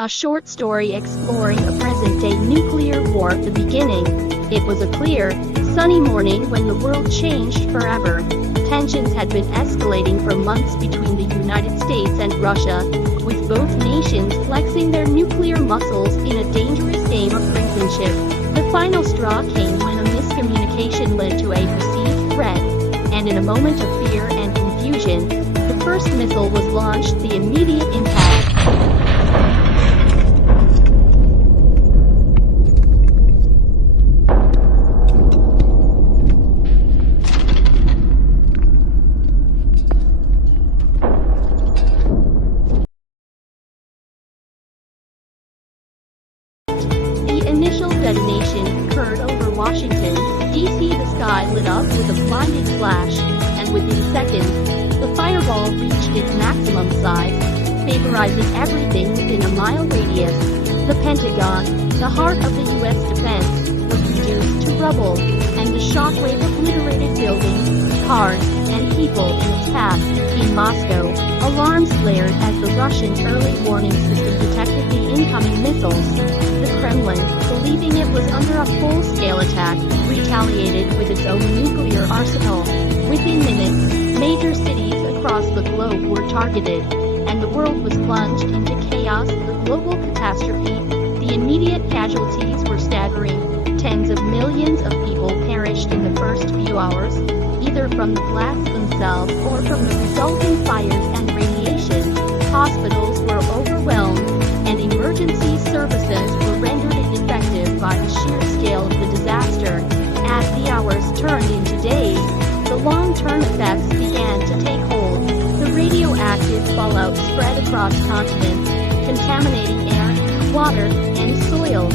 a short story exploring a present-day nuclear war. The beginning. It was a clear, sunny morning when the world changed forever. Tensions had been escalating for months between the United States and Russia, with both nations flexing their nuclear muscles in a dangerous game of brinkmanship. The final straw came when a miscommunication led to a perceived threat, and in a moment of fear and confusion, the first missile was launched. The immediate impact. Initial detonation occurred over Washington, D.C. The sky lit up with a blinding flash, and within seconds, the fireball reached its maximum size, vaporizing everything within a mile radius. The Pentagon, the heart of the U.S. defense, was reduced to rubble, and the shockwave obliterated buildings, cars, and people in its path. In Moscow, alarms flared as the Russian early warning system detected the incoming missiles. The Kremlin, believing it was under a full-scale attack, retaliated with its own nuclear arsenal. Within minutes, major cities across the globe were targeted, and the world was plunged into chaos. The global catastrophe. The immediate casualties were staggering. Tens of millions of people perished in the first few hours, either from the blasts themselves or from the resulting fires and radiation. Hospitals were overwhelmed, and emergency services were rendered ineffective by the sheer scale of the disaster. As the hours turned into days, the long-term effects began to take hold. The radioactive fallout spread across continents, contaminating air, water, and soil.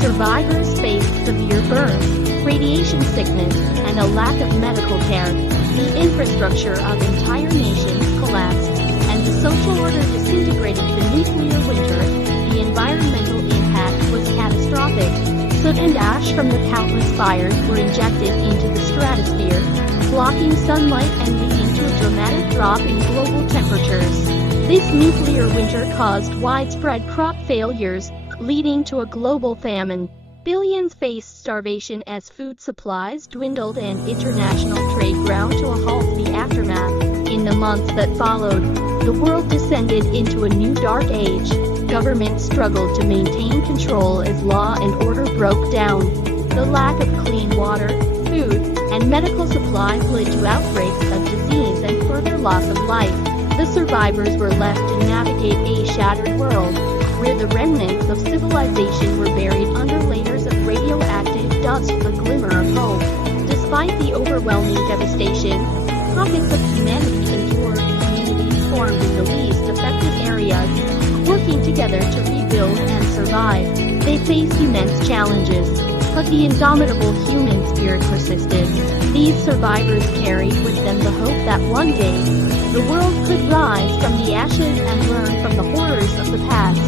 Survivors faced severe burns, radiation sickness, and a lack of medical care. The infrastructure of entire nations collapsed, and the social order disintegrated. The nuclear winter. The environmental impact was catastrophic. Soot and ash from the countless fires were injected into the stratosphere, blocking sunlight and leading to a dramatic drop in global temperatures. This nuclear winter caused widespread crop failures, leading to a global famine. Billions faced starvation as food supplies dwindled and international trade ground to a halt. The aftermath. In the months that followed, the world descended into a new dark age. Governments struggled to maintain control as law and order broke down. The lack of clean water, food, and medical supplies led to outbreaks of disease and further loss of life. The survivors were left to navigate a shattered world, where the remnants of civilization were buried under layers of radioactive dust. A glimmer of hope. Despite the overwhelming devastation, pockets of humanity endured. Communities formed in the least affected areas, working together to rebuild and survive. They faced immense challenges, but the indomitable human spirit persisted. These survivors carried with them the hope that one day, the world could rise from the ashes and learn from the horrors of the past.